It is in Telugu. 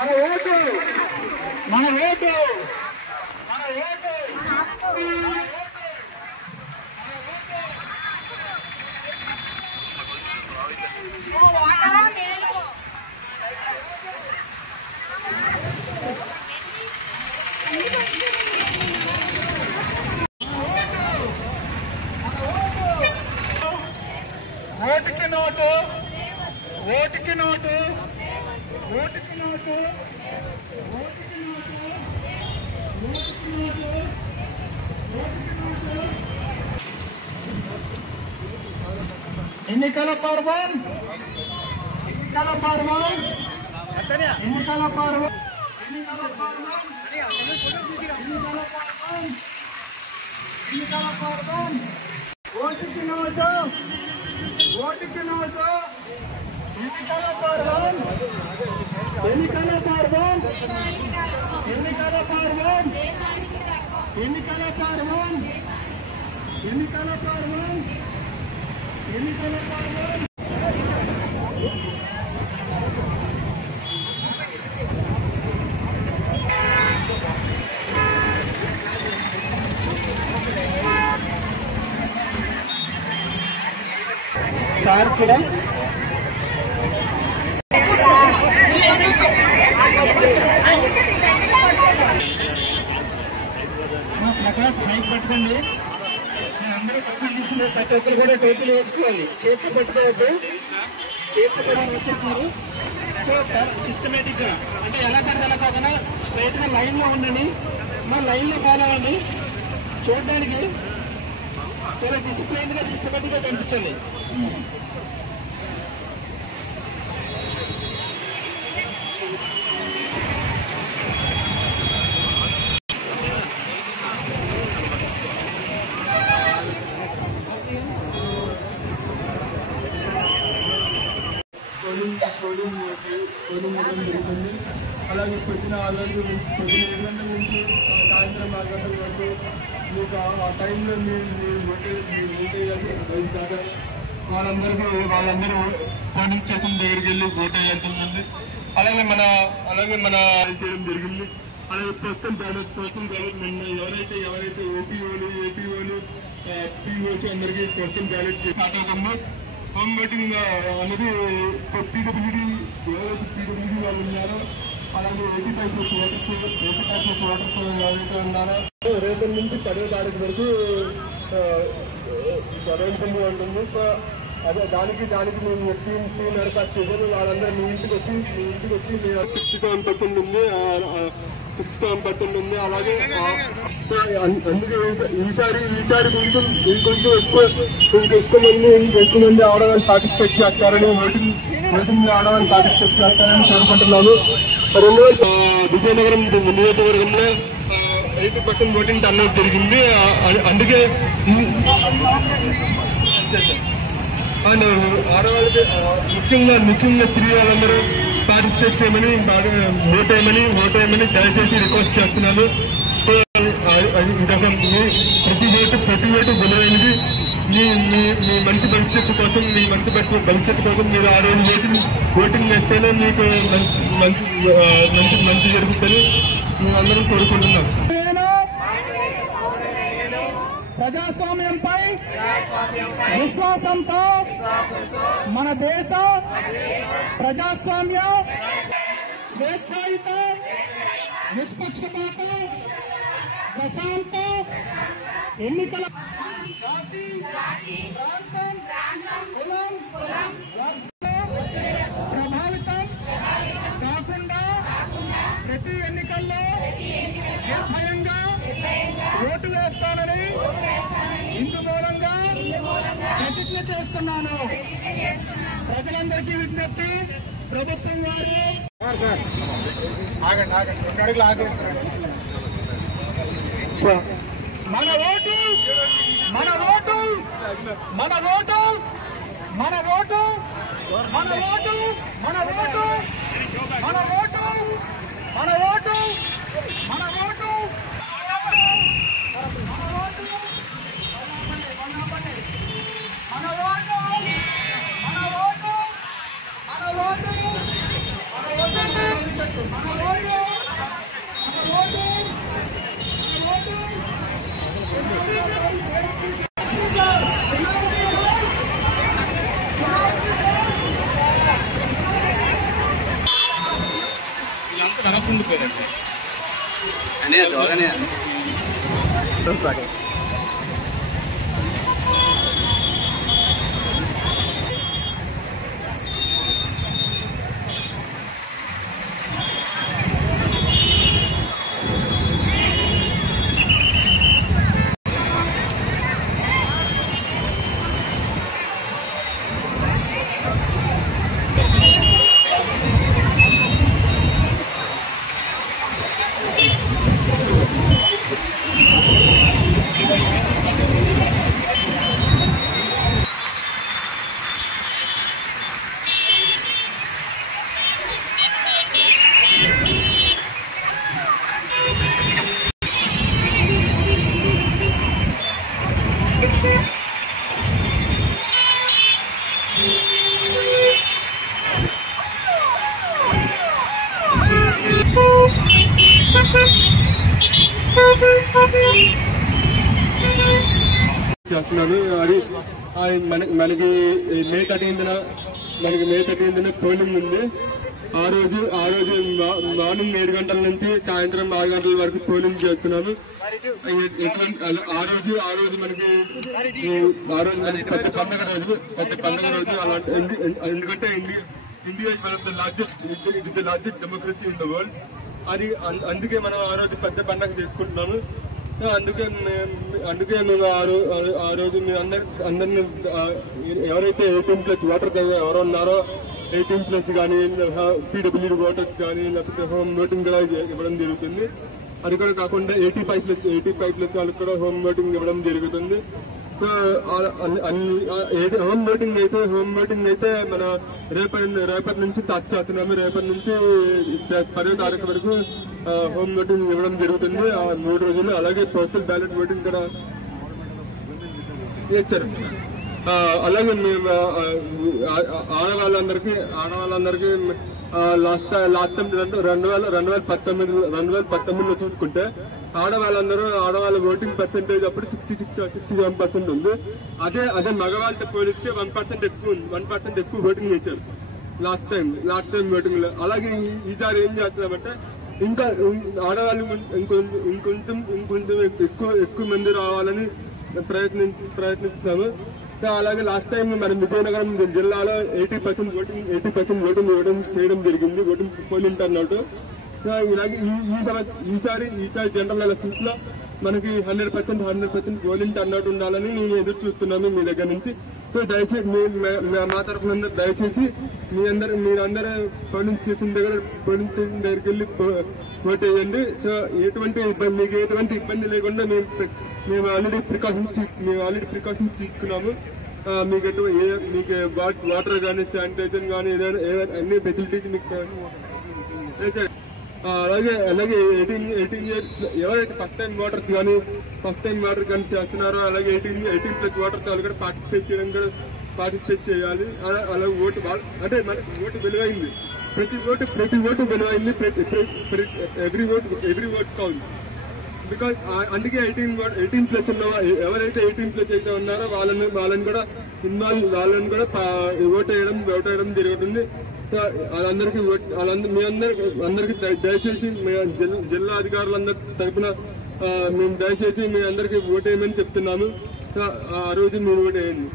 మన ఓటు మన ఓటు మన ఓటు ఓటుకి నోటు ఓటుకి నోటు ఓటుకి నోటు ఓటుకి నోటు ఓటుకి నోటు ఓటుకి నోటు ఎన్నికల పర్వం ఎన్నికల పర్వం ఎన్నికల పర్వం ఎన్నికల పర్వం ఎన్నికల పర్వం ఓటుకి నోటు ఓటుకి నోటు ఎన్నికల పర్వం ఎన్నికల పర్వం ఎన్నికల పర్వం ఎన్నికల పర్వం ఎన్నికల పర్వం ఎన్నికల పర్వం సార్ కూడా ప్రకాష్ మైక్ పట్టుకోండి. అందరూ టోపీలు తీసుకుని ప్రతి ఒక్కరు కూడా టోపీలు వేసుకోవాలి. చేతితో పెట్టుకోవద్దు, చేతితో కూడా వచ్చేస్తున్నారు. సో చాలా సిస్టమేటిక్ గా అంటే ఎలా పడితే అలా కాకుండా స్ట్రైట్ గా లైన్ లో ఉండండి. మన లైన్ లో ఫాలో అవ్వండి. చూడడానికి చాలా డిసిప్లైన్ గా సిస్టమేటిక్ గా కనిపించండి. జరుగుతుంది. అలాగే పొద్దున 6 గంటల నుంచి పొద్దున 7 గంటల నుంచి సాయంత్రం 4 గంటల వరకు మీకు ఆ టైంలో మీరు ఓటేయాలి. వాళ్ళందరూ పోలింగ్ స్టేషన్ దగ్గరికి వెళ్ళి ఓటేయాల్సిందండి. అలాగే మన చేయడం జరిగింది. అలాగే ప్రస్తుతం బ్యాలెట్ ఎవరైతే ఓపీఓలు పీఓసి అందరికీ ప్రస్తుతం బ్యాలెట్ స్టార్ట్ అవుతుంది. హోమ్ ఓటింగ్ అనేది పీడబ్ల్యూడీ ఎవరైతే వాళ్ళు ఉన్నారో అలాగే 85+ ఓటర్స్ ఎవరైతే ఉన్నారో రేపు నుంచి 10వ తారీఖు వరకు అవైలబుల్గా ఉంటుంది. సో అదే దానికి మేము టీం ఏర్పాటు చేశారు. వాళ్ళందరూ మీ ఇంటికి వచ్చి 67% ఉంది, 67% ఉంది. అలాగే అందుకే ఈసారి ఇంకొంచెం ఎక్కువ మంది ఆడవాళ్ళు పార్టిసిపేట్ చేస్తారని ఓటింగ్ ఆడవాళ్ళు పార్టిసిపేట్ చేస్తారని కోరుకుంటున్నాను. విజయనగరం నియోజకవర్గంలో 80% ఓటింగ్ టర్నౌట్ జరిగింది. అందుకే ఆడవాళ్ళకి ముఖ్యంగా స్త్రీ వాళ్ళందరూ పార్టిసిపేట్ చేయమని ఓటేయమని దయచేసి రిక్వెస్ట్ చేస్తున్నాను. ప్రతి ఓటు విలువైనది. మీ మంచి భవిష్యత్తు కోసం మీరు ఆ రోజు ఓటింగ్ వేస్తేనే మీకు మంచి జరుగుతుందని మేమందరం కోరుకుంటున్నాం. ప్రజాస్వామ్యంపై విశ్వాసంతో మన దేశ ప్రజాస్వామ్య స్వేచ్ఛాయుత నిష్పక్షపాత ప్రశాంత ఎన్నికల జాతి ప్రాంతం కులం ప్రభావితం కాకుండా ప్రతి ఎన్నికల్లో నిర్భయంగా ఓటు వేస్తానని ఇందు మూలంగా ప్రతిజ్ఞ చేస్తున్నాను. ప్రజలందరికీ విజ్ఞప్తి, ప్రభుత్వం వారు మన ఓటు మన ఓటు మన ఓటు మన ఓటు మన ఓటు మన ఓటు మన ఓటు మన ఓటు మన ఓటు మన ఓటు చేస్తున్నాను. అది మనకి మే 13న పోలింగ్ ఉంది. ఆ రోజు మార్నింగ్ 7 గంటల నుంచి సాయంత్రం 6 గంటల వరకు పోలింగ్ చేస్తున్నాను. ఆ రోజు మనకి పెద్ద పండుగ రోజు అలాంటి, ఎందుకంటే India is one of the largest democracy in the world. అది అందుకే మనం ఆ రోజు పెద్ద పండుగ చేసుకుంటున్నాము. అందుకే మేము ఆ రోజు మీ అందరినీ ఎవరైతే 18+ ఓటర్ ఎవరో ఉన్నారో 18+ కానీ PWD ఓటర్స్ కానీ లేకపోతే హోమ్ ఓటింగ్ కూడా ఇవ్వడం జరుగుతుంది. అది కూడా కాకుండా 85+ వాళ్ళకి కూడా హోమ్ ఓటింగ్ ఇవ్వడం జరుగుతుంది. సో హోమ్ ఓటింగ్ అయితే మన రేపటి నుంచి స్టార్ట్ చేస్తున్నాము. రేపటి నుంచి 10వ తారీఖు వరకు హోమ్ ఓటింగ్ ఇవ్వడం జరుగుతుంది. ఆ 3 రోజులు. అలాగే పోస్టల్ బ్యాలెట్ ఓటింగ్ కూడా ఇచ్చారు. అలాగే మేము ఆడవాళ్ళందరికీ లాస్ట్ టైం 2019లో చూసుకుంటే ఆడవాళ్ళ ఓటింగ్ పర్సెంటేజ్ అప్పుడు 67% ఉంది. అదే మగవాళ్ళతో పోలిస్తే 1% ఎక్కువ ఓటింగ్ ఇచ్చారు లాస్ట్ టైం ఓటింగ్ లో. అలాగే ఈసారి ఏం చేస్తున్నామంటే ఇంకా ఆడవాళ్ళు ఇంకొంచెం ఎక్కువ మంది రావాలని ప్రయత్నిస్తున్నాము. అలాగే లాస్ట్ టైం మన విజయనగరం జిల్లాలో 80% ఓటింగ్ చేయడం జరిగింది. Voting polling turnout. ఇలాగే ఈసారి జనరల్ ఎలక్షన్స్ లో మనకి 100% పోలింగ్ టర్నౌట్ ఉండాలని మేము ఎదురు చూస్తున్నాము మీ దగ్గర నుంచి. సో దయచేసి మా తరఫున దయచేసి మీరందరూ పోలింగ్ స్టేషన్ దగ్గరికి వెళ్ళి ఓట్ వేయండి. సో మీకు ఎటువంటి ఇబ్బంది లేకుండా మేము ఆల్రెడీ ప్రికాషన్స్ తీసుకున్నాము. మీకు వాటర్ కానీ శానిటైజర్ కానీ ఏదైనా అన్ని ఫెసిలిటీస్ మీకు. అలాగే 18 ఇయర్స్ ఎవరైతే ఫస్ట్ టైం వాటర్ కానీ చేస్తున్నారో అలాగే 18+ వాటర్ వాళ్ళు కూడా పార్టిసిపేట్ చేయాలి. అలాగే అంటే మనకి ఓటు విలువైంది. ప్రతి ఓటు విలువైంది. Every vote count. బికాజ్ అందుకే 18+ ఉన్న ఎవరైతే 18+ అయితే ఉన్నారో వాళ్ళని కూడా ఓట్ వేయడం జరుగుతుంది. అందరికీ దయచేసి జిల్లా అధికారులందరి తరఫున మేము దయచేసి మీ అందరికీ ఓటు వేయమని చెప్తున్నాము. ఆ రోజు మీరు ఓటు వేయండి.